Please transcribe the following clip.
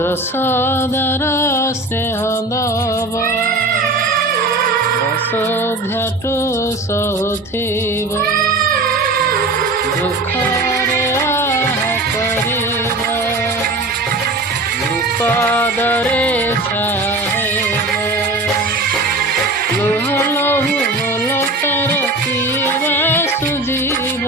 ଯଶୋଦାର ସ୍ନେହ ଦବ ବସୁଧାଠୁ ସହୁଥିବ ଦୁଃଖରେ ଆହା କରିବ ବିପଦରେ ଚାହେବ ଲୁହ ଲହୁ ବୋଲ ତାର କିଏ ବା ସୁଝିବ।